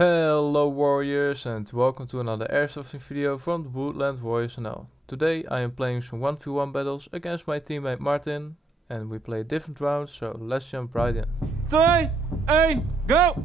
Hello warriors and welcome to another airsofting video from the Woodland Warriors channel. Today I am playing some 1v1 battles against my teammate Martin and we play different rounds, so let's jump right in. 3, 1, go!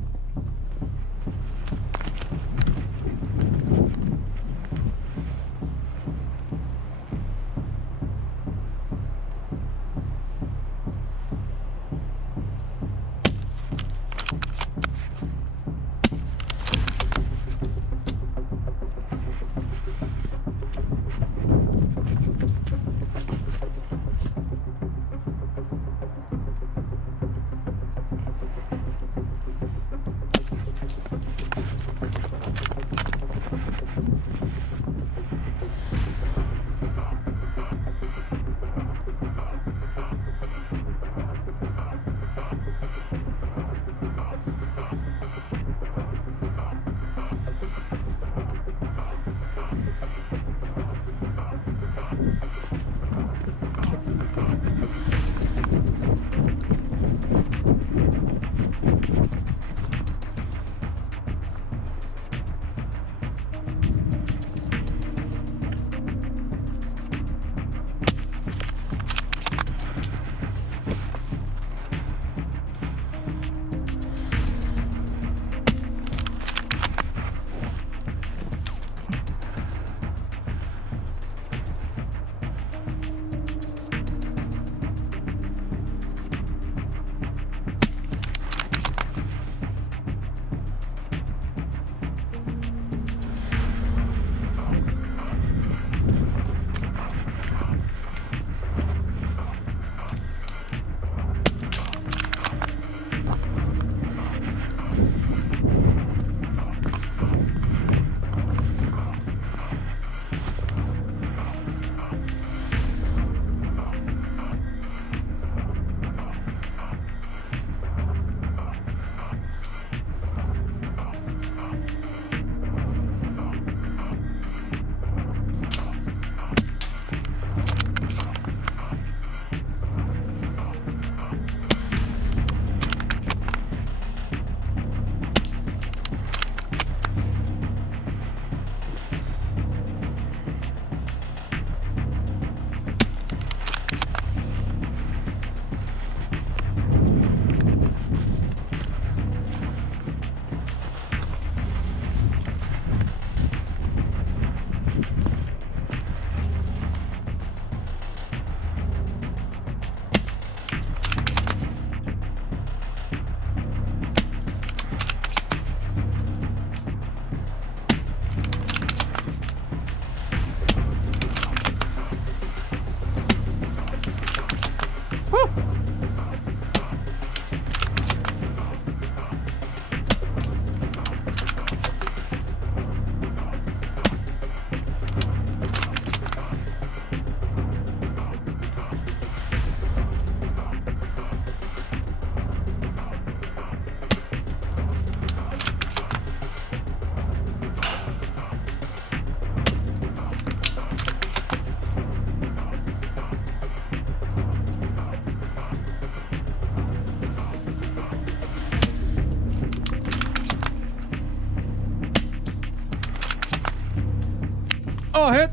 Oh, hit!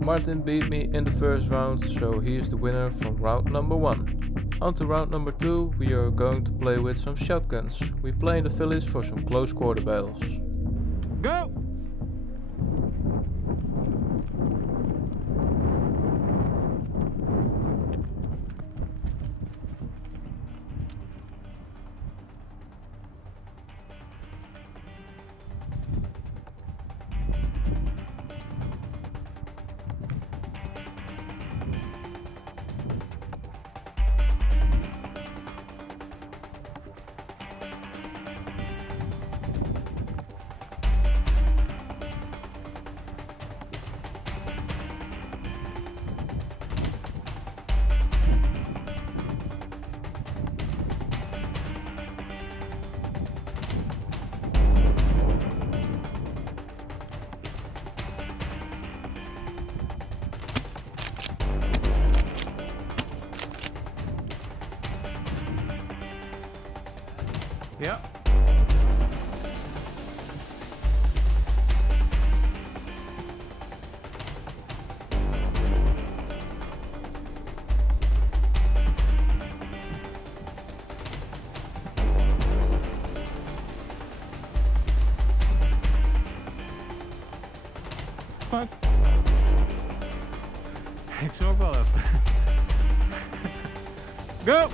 Martin beat me in the first round, so he is the winner from round number 1. On to round number 2, we are going to play with some shotguns. We play in the village for some close quarter battles. Go! Yep. fuck? Ik zorg wel even. Go!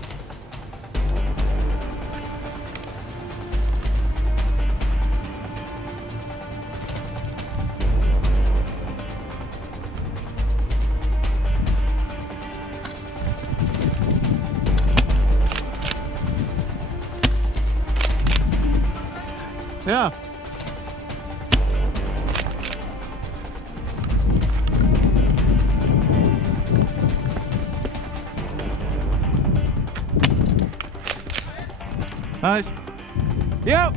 Ja. Nice. Yo.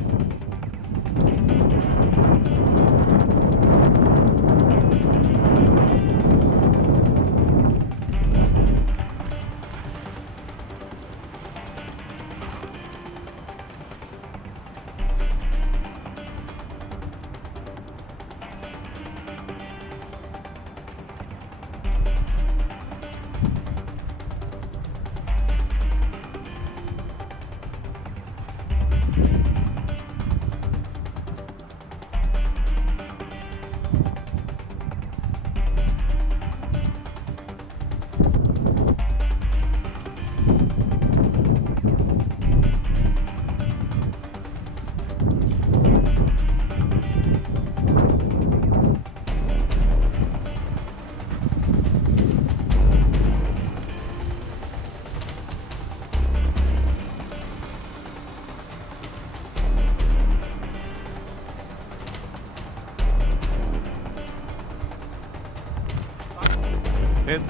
Hit.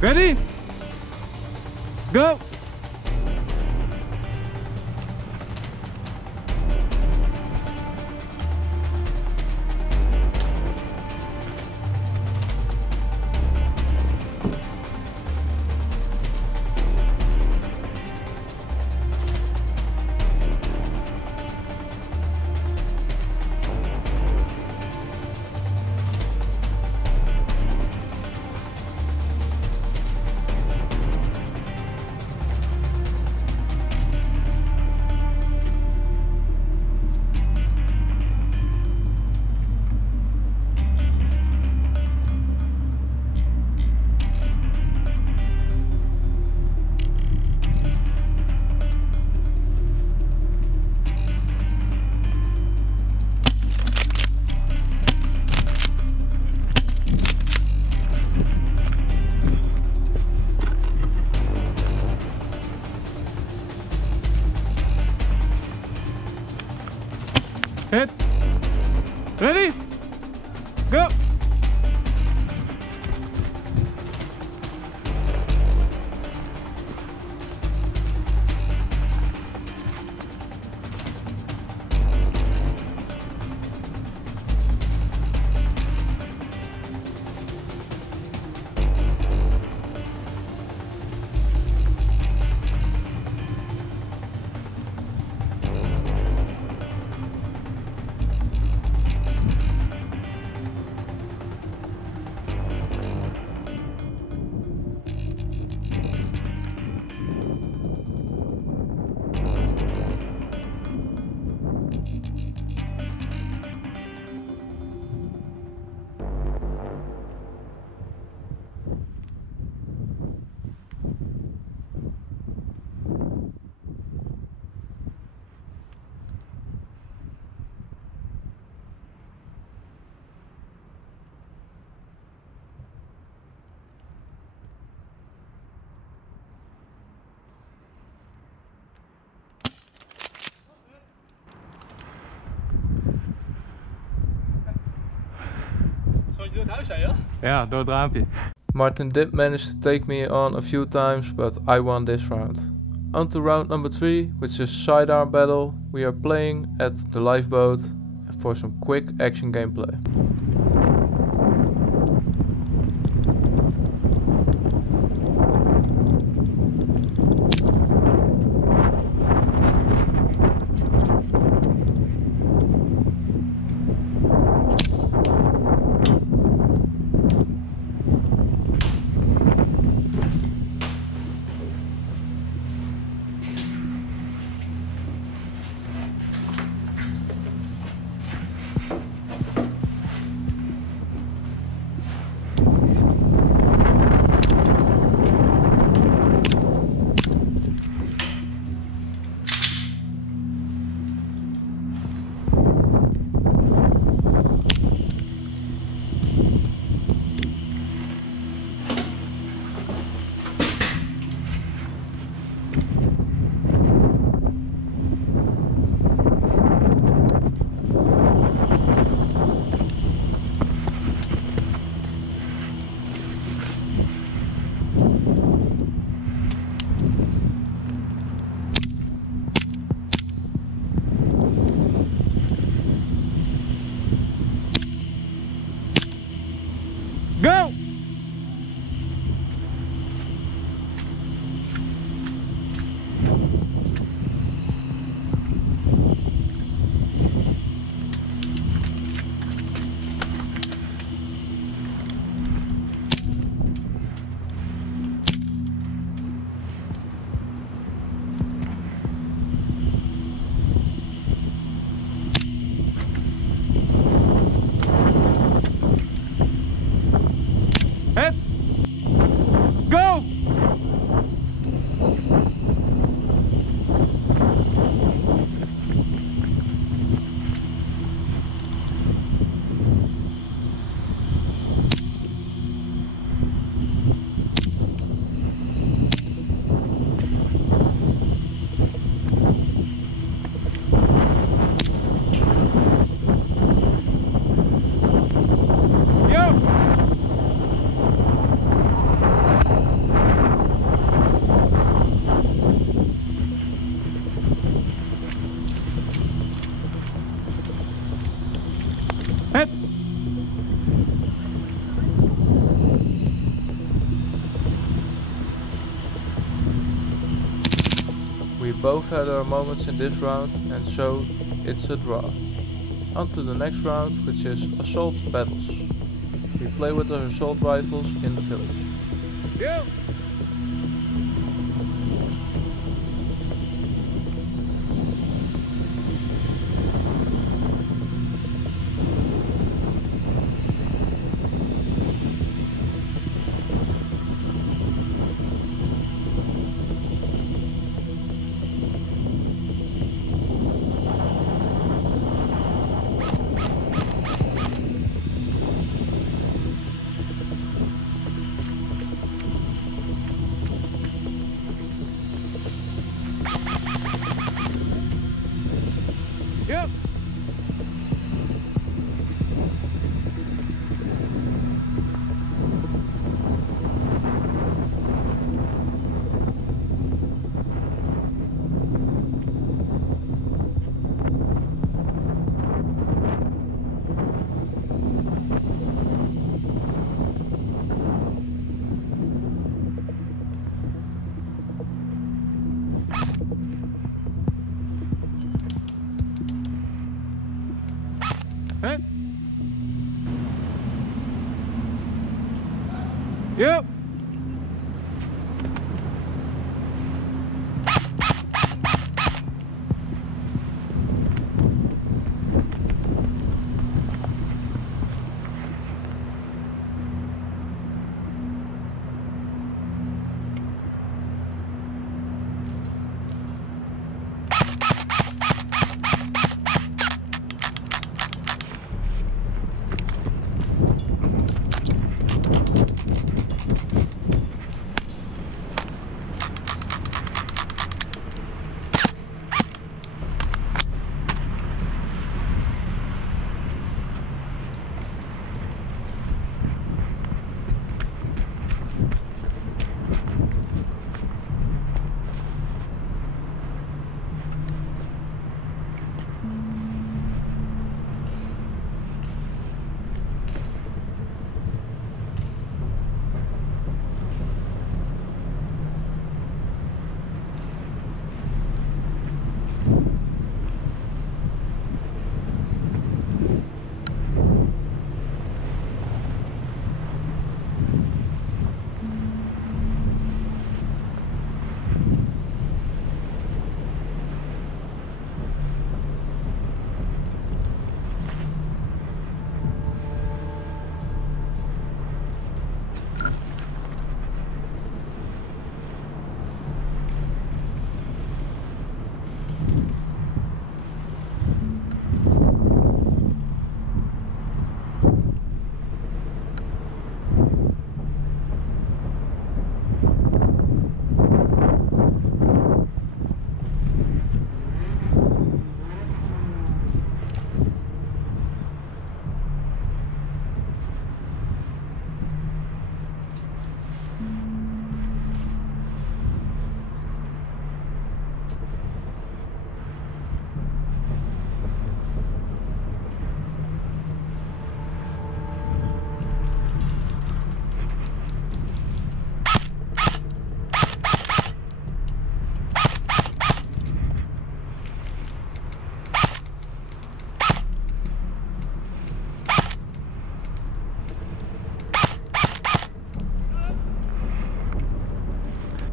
Ready? Go! Hit. Ready? Go! Je door het huis zijn, ja? Ja, door het raampje. Martin did manage to take me on a few times, but I won this round. On to round number 3, which is sidearm battle. We are playing at the lifeboat for some quick action gameplay. both had our moments in this round, and so it's a draw. On to the next round, which is assault battles. We play with our assault rifles in the village. Go! Yep. Hey. Yep.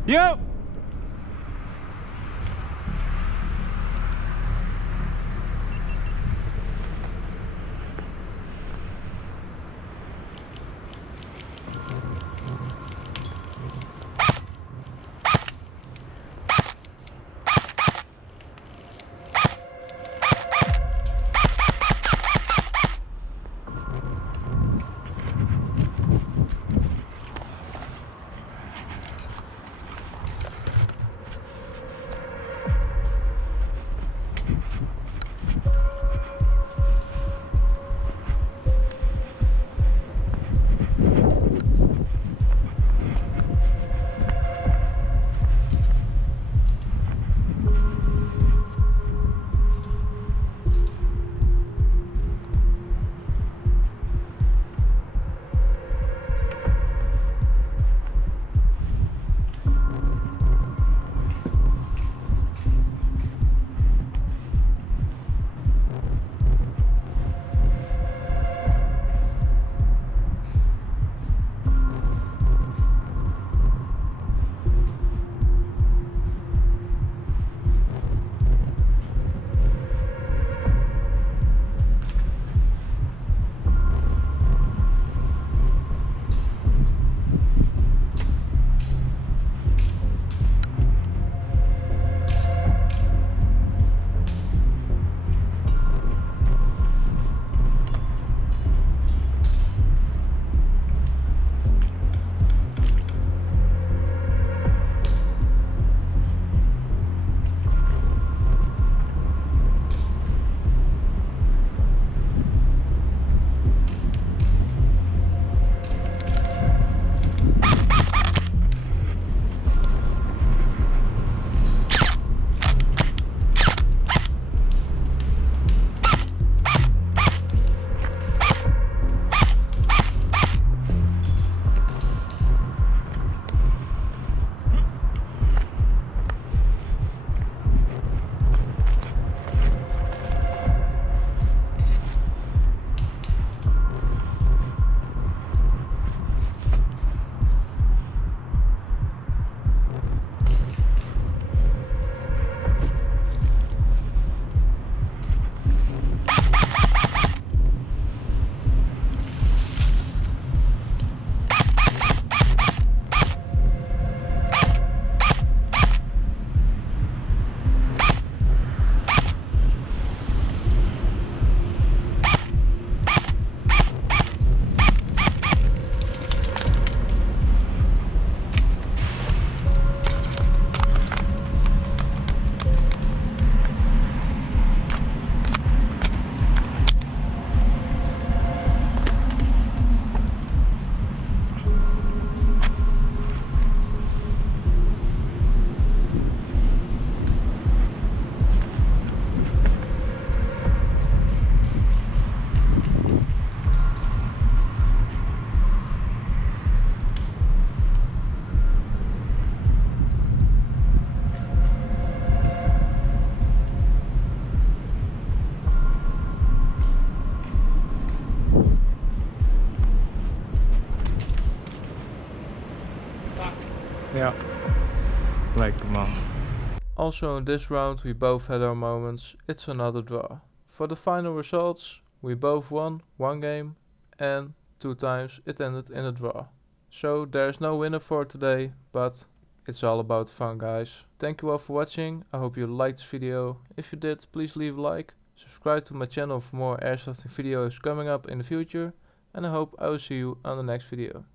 Yep. also in this round we both had our moments, it's another draw. For the final results, we both won 1 game and 2 times it ended in a draw. So there's no winner for today, but it's all about fun, guys. Thank you all for watching, I hope you liked this video. If you did, please leave a like, subscribe to my channel for more airsofting videos coming up in the future, and I hope I will see you on the next video.